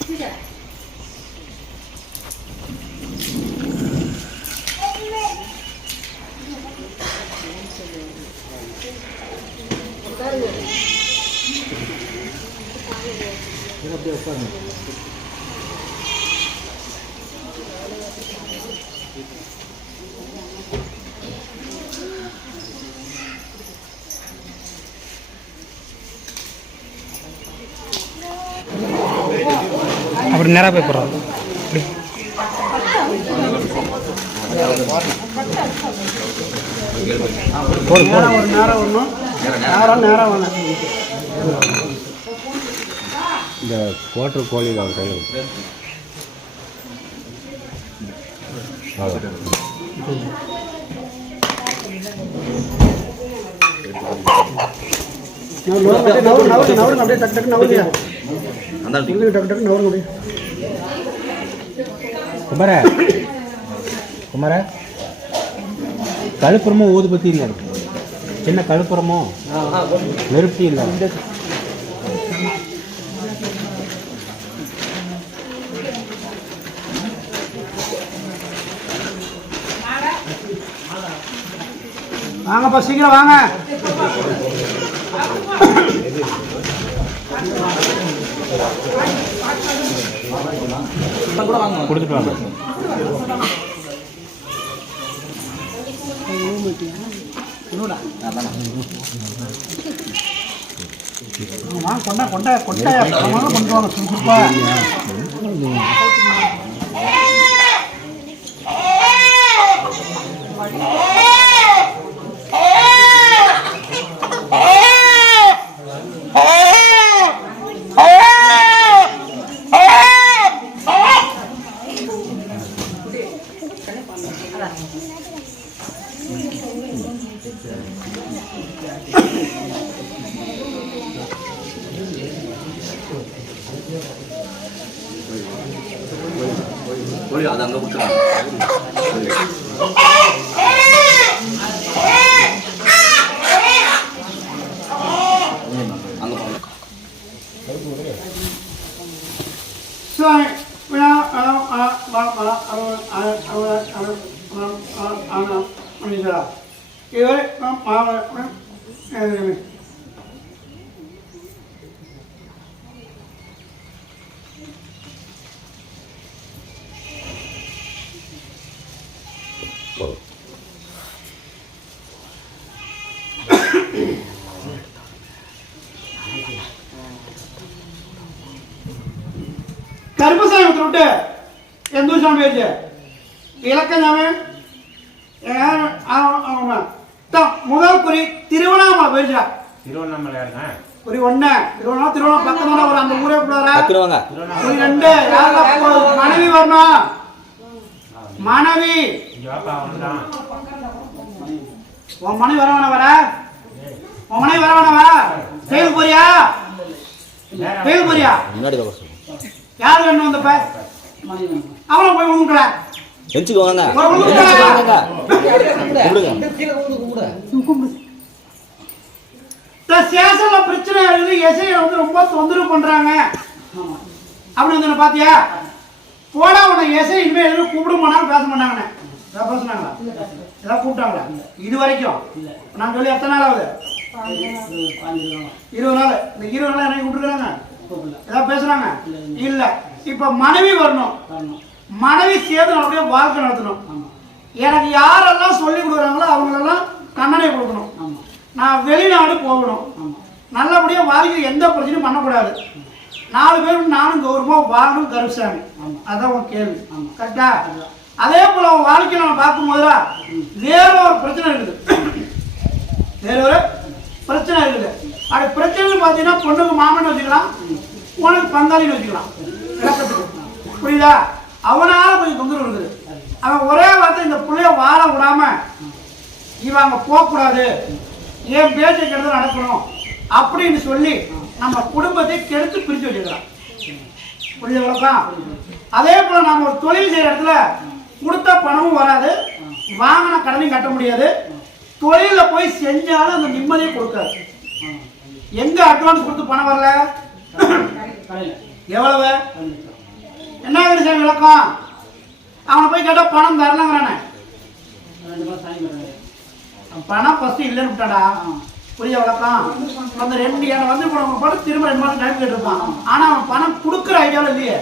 அப்படி நேராக போய் போடுறோம் அப்படி போடு போடு ஒரு நேரம் ஒன்றும் நேரம் நேரம் வேணும் இந்த குவார்டர் கோழி அவர் கையில். நவருங்க அப்படியே டக்கு டக்கு நவருங்க டக்கு டக்கு நவருங்க அப்படியே குமர. குமர. கழுப்புறமோ ஊதுபத்தி இல்லை. இருக்கு சின்ன கழுப்புறமோ? நெருப்பி இல்லை. வாங்கப்பா சீக்கிரம் வாங்க. கொடுத்துட்டு வாங்க. வாங்க. கொண்டா கொண்டா கொண்டு வாங்க. சுறுசுறுப்பா ആണ്? മനുഷ്യരാ ഇവരെ കർമ്മസായം വിട്ട് എന്തോ സമയം വിളക്ക ഞാൻ முதல் குறி திருவண்ணாமலை போயிடுச்சா திருவண்ணாமலை யாருங்க? குறி ஒண்ணு திருவண்ணா திருவண்ணா தானே ஒரு அந்த ஊரே போடுறா டக்குனு குறி ரெண்டு மனைவி வரணும்? மனைவி. உன் மனைவி வர வேணா வர உன் மனைவி வர வேணா வர செயல் போறியா? செயல் போறியா யார் வேணும் வந்தப்ப? அவனை போய் உங்களுக்குற இந்த சேஷன்ல பிரச்சனை இருக்குது எசையை வந்து ரொம்ப தொந்தரவு பண்றாங்க. அப்படி வந்து பாத்தியா? போடா உன்னை எசை இனிமே எதுவும் கூப்பிட மாட்டாங்க பேச மாட்டாங்கண்ணே. ஏதாவது பேசுனாங்களா? ஏதாவது கூப்பிட்டாங்களா? இது வரைக்கும். நான் சொல்லி எத்தனை நாள் ஆகுது? இருபது நாள். இந்த இருபது நாள் எனக்கு கூப்பிட்டுருக்காங்க? ஏதாவது பேசுனாங்க இல்ல இப்ப மனைவி வரணும். மனைவி சேர்ந்து நம்மளுடைய வாழ்க்கை நடத்தணும். எனக்கு யாரெல்லாம் சொல்லி கொடுக்குறாங்களோ அவங்களெல்லாம் கண்ணனை கொடுக்கணும். நான் வெளிநாடு போகணும். நல்லபடியாக வாழ்க்கை எந்த பிரச்சனையும் பண்ணக்கூடாது. நாலு பேரும் நானும் கௌரவமாக வாழணும் கருசாமி. அதான் உன் கேள்வி. கரெக்டா? அதே போல் அவன் வாழ்க்கையில் நம்ம பார்க்கும்போது வேற ஒரு பிரச்சனை இருக்குது. வேற ஒரு பிரச்சனை இருக்குது. அது பிரச்சனைன்னு பார்த்தீங்கன்னா பொண்ணுக்கு மாமன் வச்சுக்கலாம் உனக்கு பங்காளின்னு வச்சுக்கலாம். புரியுதா? அவனால கொஞ்சம் தொந்தரவு இருக்குது. அவன் ஒரே வார்த்தை இந்த பிள்ளைய வாழ விடாம இவன் அங்கே போகக்கூடாது. என் பேச்சை கெடுதல் நடக்கணும். அப்படின்னு சொல்லி நம்ம குடும்பத்தை கெடுத்து பிரித்து வச்சுக்கிறான் புரியுது விளக்கம் அதே போல நாம ஒரு தொழில் செய்யற இடத்துல கொடுத்த பணமும் வராது. வாங்கின கடனையும் கட்ட முடியாது. தொழில போய் செஞ்சாலும் அந்த நிம்மதியை கொடுக்காது. எங்க அட்வான்ஸ் கொடுத்து பணம் வரல? எவ்வளவு? என்ன சாமி விளக்கம்? அவனை போய் கேட்டால் பணம் தரலங்கிறானே. அவன் பணம் ஃபஸ்ட்டு இல்லைன்னு விட்டாடா. புரிய விளக்கம்? அந்த ரெண்டு என்னை வந்து இப்போ நம்ம படம் திரும்ப ரெண்டு மாதம் டைம் கேட்டிருப்பான். ஆனால் அவன் பணம் கொடுக்குற ஐடியாவில் இல்லையே.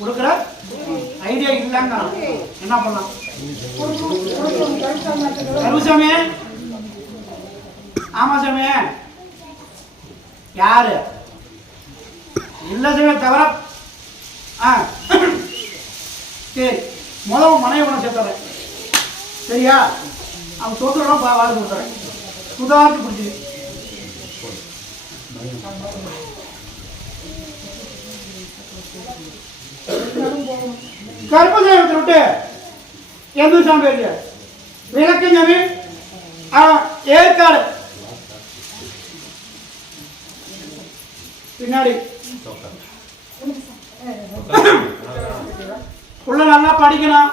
கொடுக்குற ஐடியா இல்லைங்க என்ன பண்ணலாம்? கருசாமி ஆமா சாமி. யாரு? இல்லதுமே தவிர ஆ சரி முதல் மனைவி உன சேர்த்துறேன். சரியா? அவன் சொத்துலாம் பா வாழ் கொடுத்துறேன். சுதாரித்து பிடிச்சி கருப்பசாமி விட்டு எந்த சாமி பேரு? விளக்கஞ்சாமி ஏற்காடு. பின்னாடி. புள்ள நல்லா படிக்கணும்.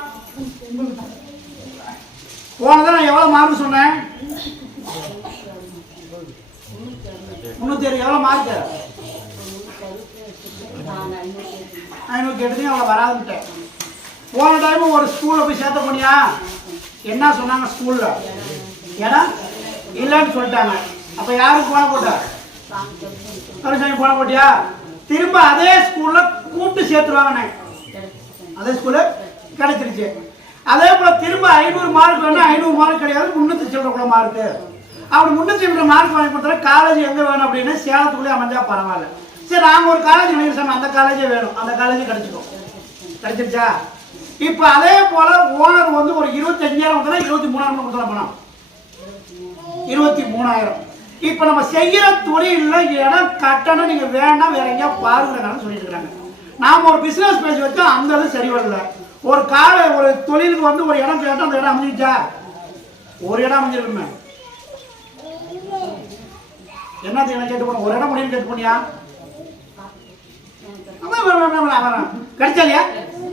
போனதை நான் எவ்வளோ மார்க் சொன்னேன்? முந்நூற்றி எவ்வளோ மார்க்கு ஐநூற்றி எட்டுலையும் அவ்வளோ வராதுன்ட்டேன். போன டைம் ஒரு ஸ்கூலில் போய் சேர்த்த போனியா என்ன சொன்னாங்க ஸ்கூலில் ஏன்னா இல்லைன்னு சொல்லிட்டாங்க. அப்போ யாருக்கு போன போட்டா? கருசாமி போன போட்டியா? திரும்ப அதே ஸ்கூலில் கூப்பிட்டு சேர்த்துருவாங்க அதே ஸ்கூலு கிடைச்சிருச்சு. அதே போல திரும்ப ஐநூறு மார்க் வேணும் ஐநூறு மார்க் கிடையாது முன்னூத்தி சில்லற மார்க் அப்படி முன்னூத்தி சில்லற மார்க் வாங்கி கொடுத்தா காலேஜ் எங்க வேணும் அப்படின்னா சேலத்துக்குள்ளே அமைஞ்சா பரவாயில்ல. சரி நாங்க ஒரு காலேஜ் நினைக்கிறோம் அந்த காலேஜே வேணும். அந்த காலேஜ் கிடைச்சிடும் கிடைச்சிருச்சா? இப்போ அதே போல ஓனர் வந்து ஒரு இருபத்தி அஞ்சாயிரம் கொடுத்தா இருபத்தி மூணாயிரம் கொடுத்தா பணம்? இருபத்தி மூணாயிரம். இப்போ நம்ம செய்யற தொழில இடம் கட்டணம் நீங்க வேண்டாம் வேற எங்கேயா பாருங்கன்னு சொல்லிட்டு இருக்காங்க. நாம ஒரு பிசினஸ் பேஜ் வச்சா அந்த இது சரி வரல. ஒரு கால ஒரு தொழிலுக்கு வந்து ஒரு இடம் கேட்டா அந்த இடம் அமைஞ்சிச்சா ஒரு இடம் அமைஞ்சிருக்குமே. என்னது என்ன கேட்டு போன? ஒரு இடம் முடியும் கேட்டு போனியா? அதான் இல்லையா?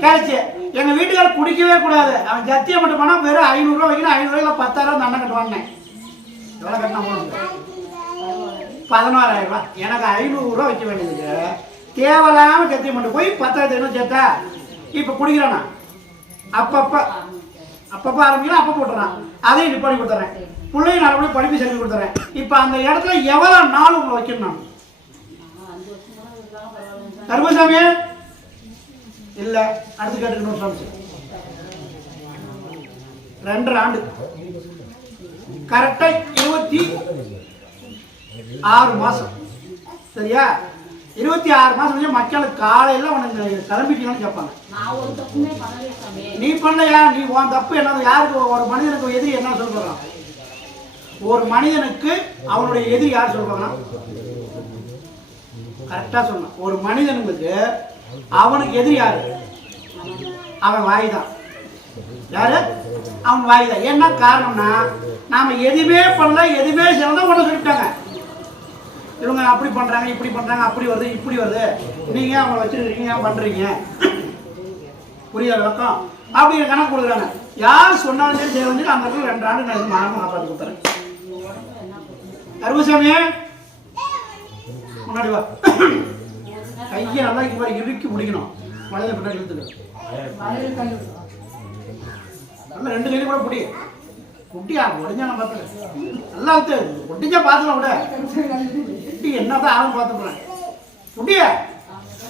கிடைச்சு. எங்க வீட்டுக்காரர் குடிக்கவே கூடாது. அவன் ஜத்தியம் மட்டும் பண்ணா வெறும் ஐநூறுரூவா வைக்கணும். ஐநூறு பத்தாயிரம் அந்த அண்ணன் கட்டுவாங்க எவ்வளவு கட்டினா உங்களுக்கு பதினாறாயிரம் ரூபாய் எனக்கு ஐநூறுரூவா வைக்க வேண்டியதுக்கு தேவையில்லாம கத்தியம் மட்டும் போய் பத்தாயிரத்தி ஐநூறு சேர்த்தா. இப்போ குடிக்கிறானா? அப்பப்போ அப்பப்போ ஆரம்பிக்கிறேன் அப்போ போட்டுறேன். அதையும் நிப்பாடி கொடுத்துறேன். பிள்ளையும் நல்லபடியாக படிப்பு செஞ்சு கொடுத்துறேன். இப்போ அந்த இடத்துல எவ்வளோ நாள் உங்களை வைக்கணும் நான்? கருமசாமி இல்லை அடுத்து கேட்டு சொல்லுச்சு ரெண்டரை ஆண்டு. கரெக்டாக இருபத்தி ஆறு மாசம். சரியா? இருபத்தி ஆறு மாசம் வந்து மக்களுக்கு காலையில உனக்கு கிளம்பிக்கணும்னு கேட்பாங்க நீ பண்ணலையா? நீ உன் தப்பு என்ன யாருக்கு? ஒரு மனிதனுக்கு எதிரி என்ன சொல்றான் ஒரு மனிதனுக்கு அவனுடைய எதிரி யார் சொல்றாங்கன்னா கரெக்டா சொன்னான். ஒரு மனிதனுக்கு அவனுக்கு எதிரி யாரு? அவன் வாய் தான் யாரு? அவன் வாய் தான் என்ன காரணம்னா நாம எதுவுமே பண்ணல எதுவுமே செய்யலாம் ஒன்று சொல்லிட்டாங்க இவங்க அப்படி பண்றாங்க இப்படி பண்றாங்க அப்படி வருது இப்படி வருது. நீங்க அவங்கள வச்சிருக்கீங்க ஏன் பண்றீங்க? புரியுதா விளக்கம்? அப்படிங்கிற கணக்கு கொடுக்குறாங்க. யார் சொன்னாலும் சரி வந்து அந்த இடத்துல ரெண்டு ஆண்டு நான் இது காப்பாற்றி கொடுத்துறேன். அருமசாமி முன்னாடி வா. கையை நல்லா இங்க இறுக்கி முடிக்கணும். வலது பின்னாடி இழுத்துக்க. நல்லா ரெண்டு கையிலும் கூட புடி. குட்டியா உடஞ்சா நான் பார்த்துக்கிறேன் நல்லா இருக்கு. ஒட்டிஞ்சா பார்த்துக்கலாம் விட. குட்டி என்னதான் ஆகும் பார்த்துக்கிறேன் குட்டியா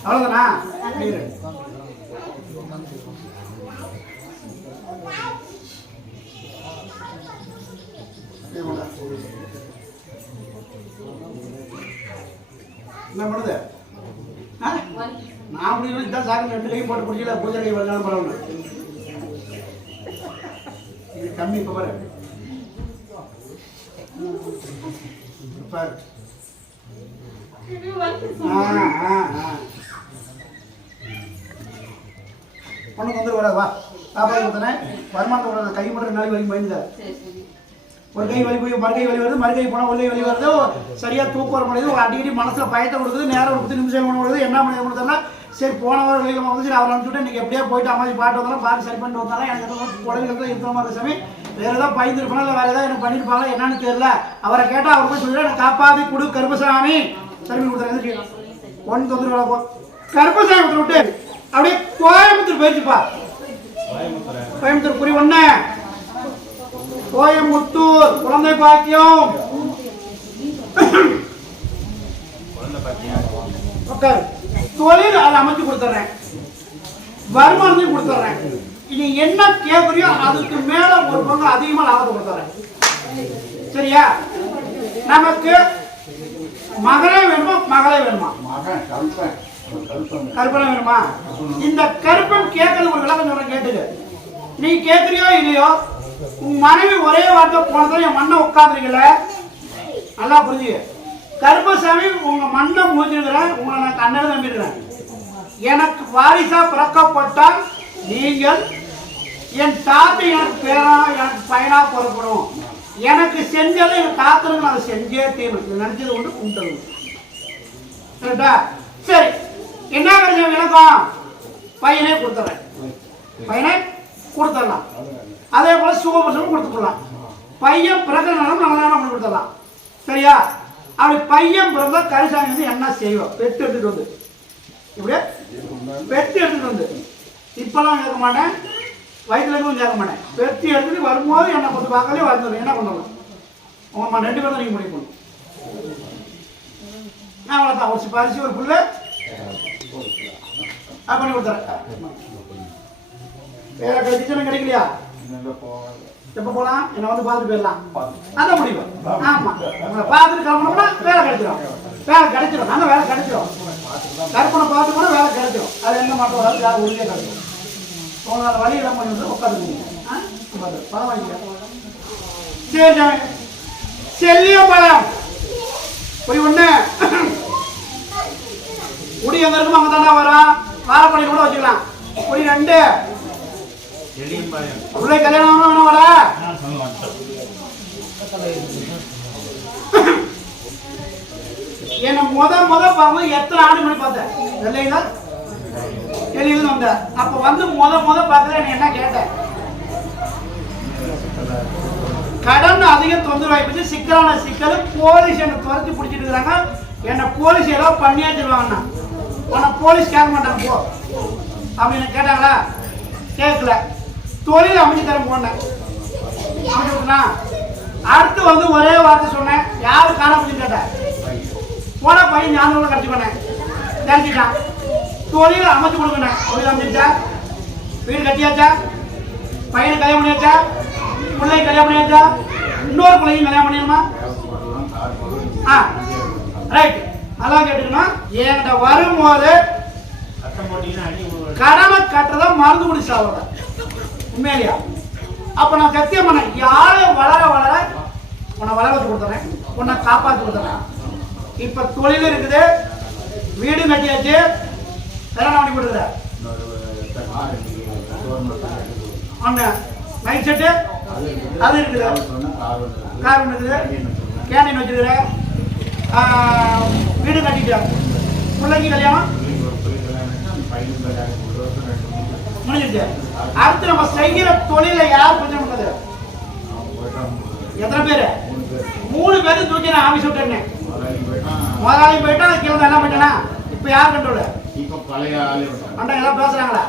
அவ்வளோதானா என்ன பண்ணுது? ஆ? நான் அப்படி இதான் சாக்கு ரெண்டு கையும் போட்டு பிடிக்கல. பூஜை கை வரலாம் பரவாயில்ல இது கம்மி இப்போ பாரு. இப்ப பொண்ணுக்கு வந்துட்டு வராது வா பாப்பா கொடுத்தனே வருமானத்தை விடாத கை மட்டும் நாளைக்கு வரைக்கும் பயந்துட ஒரு கை வலி போய் மறுகை வலி வருது மறுகை போனால் ஒரு கை வலி வருது சரியாக தூக்கம் வர முடியுது அடிக்கடி மனசில் பயத்தை கொடுக்குது நேரம் கொடுத்து நிமிஷம் பண்ண முடியுது என்ன பண்ணி கொடுத்தோம்னா சரி போன வாரம் வெளியில் வந்து சரி அவர் அனுப்பிச்சுட்டு இன்னைக்கு எப்படியே போயிட்டு அம்மாச்சி பாட்டு வந்தாலும் பார்த்து சரி பண்ணிட்டு வந்தாலும் எனக்கு எதுவும் உடல்கள் இருக்கிற மாதிரி சாமி. வேற ஏதாவது பயந்துருப்பா இல்லை வேற ஏதாவது எனக்கு பண்ணிருப்பாங்க என்னன்னு தெரியல. அவரை கேட்டால் அவர் போய் சொல்லி எனக்கு காப்பாத்தி கொடு கருப்பசாமி சரி கொடுத்தாரு ஒன் தொந்தரவு போ. கருப்பசாமி விட்டு. அப்படியே கோயம்புத்தூர் போயிடுச்சுப்பா கோயம்புத்தூர் புரி ஒண்ணு. கோயம்புத்தூர் குழந்தை பாக்கியம். உட்காரு. தொழில் அதை அமைச்சு கொடுத்துட்றேன் வருமானத்தையும் கொடுத்துட்றேன் நீ என்ன கேட்குறியோ அதுக்கு மேல ஒரு பங்கு அதிகமா லாபத்தை கொடுத்துட்றேன் சரியா? நமக்கு மகளே வேணுமா? மகளே வேணுமா? கருப்பனை. வேணுமா. இந்த கருப்பன் கேட்கறது ஒரு விளக்கம் சொல்ற கேட்டுக்க. நீ கேட்குறியோ இல்லையோ உன் மனைவி ஒரே வார்த்தை போனதும் என் மண்ணை உட்காந்துருக்கல நல்லா புரிஞ்சுக்க. கருப்பசாமி உங்க மண்ணை மூஞ்சிருக்கிறேன் உங்களை நான் கண்ணனை நம்பிடுறேன் எனக்கு வாரிசா பிறக்கப்பட்டால் நீங்கள் என் தாத்தை எனக்கு பேரா எனக்கு பையனா பொறுப்படும் எனக்கு செஞ்சதை என் தாத்தனுக்கு நான் செஞ்சே தீர்வு நினைச்சது ஒன்று கும்பிட்டது. கரெக்டா சரி. என்ன கிடைச்ச எனக்கும் பையனே கொடுத்துறேன். பையனே கொடுத்துடலாம். அதே போல சுகபசனும் கொடுத்துடலாம் பையன் பிறகுனாலும் நம்ம பண்ணி கொடுத்துடலாம். சரியா? அப்படி பையன் பிறந்தா கரிசாமி வந்து என்ன செய்வோம் பெட்டு எடுத்துட்டு வந்து. இப்படியே பெட்டு எடுத்துட்டு வந்து. இப்பெல்லாம் கேட்க மாட்டேன். வயிற்றுல எதுவும் கேட்க மாட்டேன். பெட்டு எடுத்துட்டு வரும்போது என்னை கொஞ்சம் பார்க்கலே வந்துடும் என்ன பண்ணலாம் உங்க அம்மா ரெண்டு பேரும் நீங்கள் முடிவு பண்ணும் நான் அவ்வளோதான் ஒரு பரிசு ஒரு புல்லு. அது பண்ணி கொடுத்துறேன். வேற கிடைச்சிச்சு கிடைக்கலையா? எப்ப போலாம்? என்ன வந்து பார்த்துட்டு போயிடலாம். அதான் முடிவு. ஆமா. உங்களை பார்த்துட்டு கிளம்பணும்னா வேலை கிடைச்சிடும் வேலை கிடைச்சிடும் நாங்க வேலை கிடைச்சிடும் கற்பனை பார்த்து கூட வேலை கிடைச்சிடும் அது எந்த மாட்டம்? வராது வேலை உறுதியாக கிடைச்சிடும் உங்களால் வழி இல்லாம வந்து உட்காந்துருக்கீங்க வாங்கிக்க சரி. செல்லிய பழம். போய் ஒண்ணு? குடி எங்க இருக்கும் அங்க தானே வரும். வாரப்படி கூட வச்சுக்கலாம். குடி ரெண்டு. பிள்ளை கல்யாணம் ஆகணும் வர என்ன முத முத பார்த்து எத்தனை ஆண்டு மணி பார்த்தேன். வெள்ளையில? வெளியில வந்த. அப்ப வந்து முத முத பார்க்கல நீ என்ன கேட்டேன்? கடன் அதிக தொந்தரவாய் ஆயிப்போச்சு சிக்கலான சிக்கல் போலீஸ் என்னை துரத்தி பிடிச்சிட்டு இருக்காங்க என்னை போலீஸ் ஏதோ பண்ணியே தருவாங்கண்ணா. உன்னை போலீஸ் கேட்க மாட்டாங்க போ. அப்படின்னு கேட்டாங்களா? கேட்கல. தொழில் அமைச்சு தர போனேன் அமைச்சு அடுத்து வந்து ஒரே வார்த்தை சொன்னேன். யாரு காணப்பட்டு கேட்டேன். போன பையன் ஞாபகம் கட்சி பண்ணேன் தெரிஞ்சுட்டான். தொழில் அமைச்சு கொடுக்கணும் தொழில் அமைச்சிருச்சா வீடு கட்டியாச்சா? பையனை கல்யாணம் பண்ணியாச்சா? பிள்ளை கல்யாணம் பண்ணியாச்சா? இன்னொரு பிள்ளையும் கல்யாணம் பண்ணிடணுமா ஆ ரைட் அதான் கேட்டுக்கணும்? என்கிட்ட வரும்போது கடனை கட்டுறதா மருந்து குடி சாப்பிட்ற உண்மையிலையா? அப்ப நான் சத்தியம் பண்ணேன் யாரை வளர வளர உன்னை வளர வச்சு கொடுத்துறேன். உன்னை காப்பாற்றி கொடுத்துறேன். இப்ப தொழில் இருக்குது. வீடு கட்டியாச்சு. வேற என்ன பண்ணி கொடுக்குற? ஒண்ணு நைட் செட்டு அது இருக்குது. கார் இருக்குது. கேண்டீன் வச்சிருக்கிற. வீடு கட்டிட்டேன். பிள்ளைக்கு கல்யாணம்? முடிஞ்சிச்சு அடுத்து நம்ம செய்கிற தொழிலை யார் கொஞ்சம் பண்ணது எத்தனை பேரு? மூணு பேரும் தூக்கி நான் ஆபீஸ் விட்டேன் முதலாளி போயிட்டா நான் கீழே எல்லாம் போயிட்டேனா? இப்ப யார் கண்ட்ரோல்? இப்ப பழைய ஆளு எல்லாம் பேசுறாங்களா?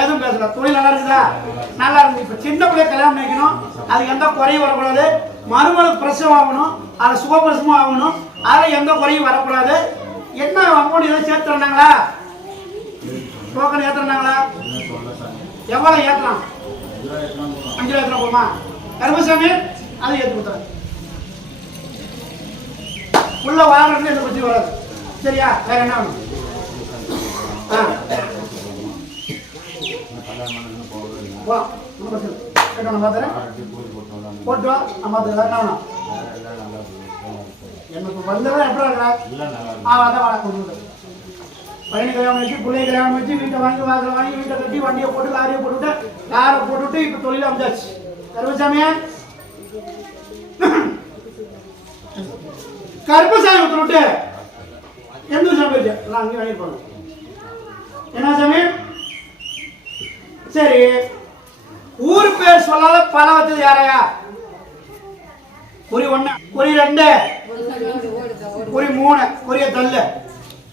எதுவும் பேசல. தொழில் நல்லா இருக்குதா? நல்லா இருக்கு இப்ப சின்ன பிள்ளைய கல்யாணம் பண்ணிக்கணும். அது எந்த குறையும் வரக்கூடாது. மறுமணம் பிரசவம் ஆகணும். அது சுகப்பிரசவம் ஆகணும். அதில் எந்த குறையும் வரக்கூடாது. என்ன அமௌண்ட் எதுவும் சேர்த்துறாங்களா டோக்கன் ஏத்துறாங்களா எவ்வளவு ஏத்தலாம்? அஞ்சு ரூபா ஏத்தலாம் போமா கருமசாமி அதை ஏத்து கொடுத்துறேன் உள்ள வாரத்துல எந்த பிரச்சனையும் வராது. சரியா? வேற என்ன வேணும்? ஆ. போலாம் ஒண்ணும் பிரச்சனை இல்லை. கேட்டா நான் பார்த்துறேன் போட்டு வா நான் பார்த்துக்கிறேன் என்ன வேணும்? எனக்கு வந்தவன் எப்படி இருக்கிறா அதான் வாடா கொண்டு பையனை கல்யாணம் வச்சு பிள்ளைய கல்யாணம் வச்சு வீட்டை வாங்கி வாசல் வாங்கி வீட்டை கட்டி வண்டியை போட்டு லாரியை போட்டுட்டு காரை போட்டுவிட்டு இப்போ தொழில் அமைச்சாச்சு கருவசாமியா கருப்பசாமி விட்டு எந்த சாமி வாங்கி என்ன சாமி? சரி. ஊர் பேர் சொல்லாத பல வச்சது யாரையா? குறி ஒண்ணு குறி ரெண்டு குறி மூணு குறிய தள்ளு.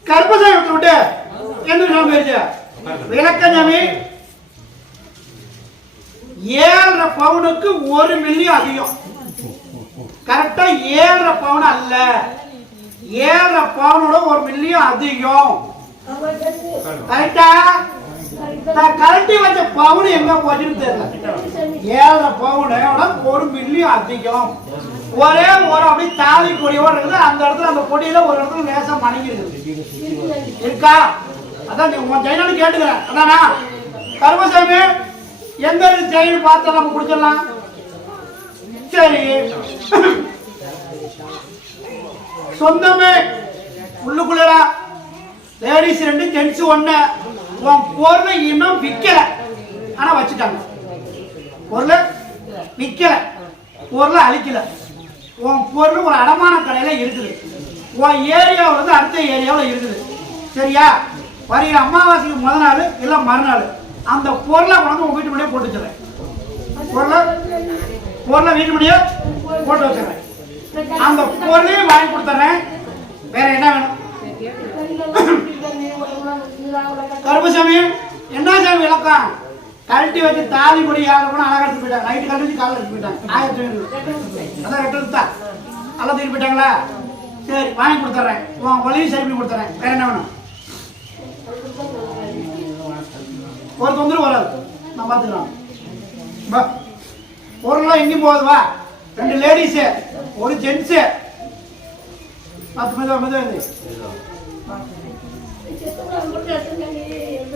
கருப்பசாமி விட்டு விட்டு. எந்த சாமி போயிடுச்சு விளக்கஞ்சாமி. ஏழரை பவுனுக்கு ஒரு மில்லியும் அதிகம். கரெக்டா ஏழரை பவுன் அல்ல. ஏழரை பவுனோட ஒரு மில்லியன் அதிகம். கரெக்டா? கரண்டி வச்ச பவுன் எங்க போச்சுன்னு தெரியல. ஏழரை பவுனோட ஒரு மில்லியன் அதிகம். ஒரே ஒரு அப்படி தாலி கொடியோட இருக்குது. அந்த இடத்துல அந்த கொடியில ஒரு இடத்துல நேசம் மணங்கி இருக்குது இருக்கா? அதான் உன் ஜெயினு கேட்டுக்கிறேன். அதானா? கருமசாமி எந்த ஜெயின் பார்த்து நம்ம குடிச்சிடலாம் சரி. சொந்தமே உள்ளுக்குள்ளடா. லேடிஸ் ரெண்டு ஜென்ஸ் ஒன்று உன் பொருளை இன்னும் விற்கல ஆனா வச்சுட்டாங்க. பொருள் விற்கல பொருளை அழிக்கல. உன் பொருள் ஒரு அடமான கடையில் இருக்குது. உன் ஏரியாவில் வந்து அடுத்த ஏரியாவில் இருக்குது. சரியா? வருகிற அமாவாசைக்கு முத நாள் இல்லை மறுநாள். அந்த பொருளை கொண்டு உங்கள் வீட்டு முன்னாடியே போட்டு வச்சிடுறேன். பொருளை பொருளை வீட்டு முன்னாடியே போட்டு வச்சிடுறேன். அந்த பொருளையும் வாங்கி கொடுத்துட்றேன். வேற என்ன வேணும்? கருப்பசாமி என்ன சாமி விளக்கம்? கழட்டி வச்சு தாலி முடி ஏழு கூட அழகா எடுத்து போயிட்டாங்க. நைட்டு கழட்டி வச்சு எடுத்து போயிட்டாங்க. ஆயிரத்தி ஐநூறு. அதான் ரெட்டு எடுத்தா நல்லா தூக்கி போயிட்டாங்களா? சரி வாங்கி கொடுத்துட்றேன் உன் வழியும் சரி பண்ணி கொடுத்துறேன். வேற என்ன வேணும்? ஒரு தொந்தரவு வராது. நான் பார்த்துக்கலாம். வா. பொருள்லாம் எங்கேயும் போகுது வா. ரெண்டு லேடிஸு ஒரு ஜென்ஸு பத்து மெதுவா ஐம்பது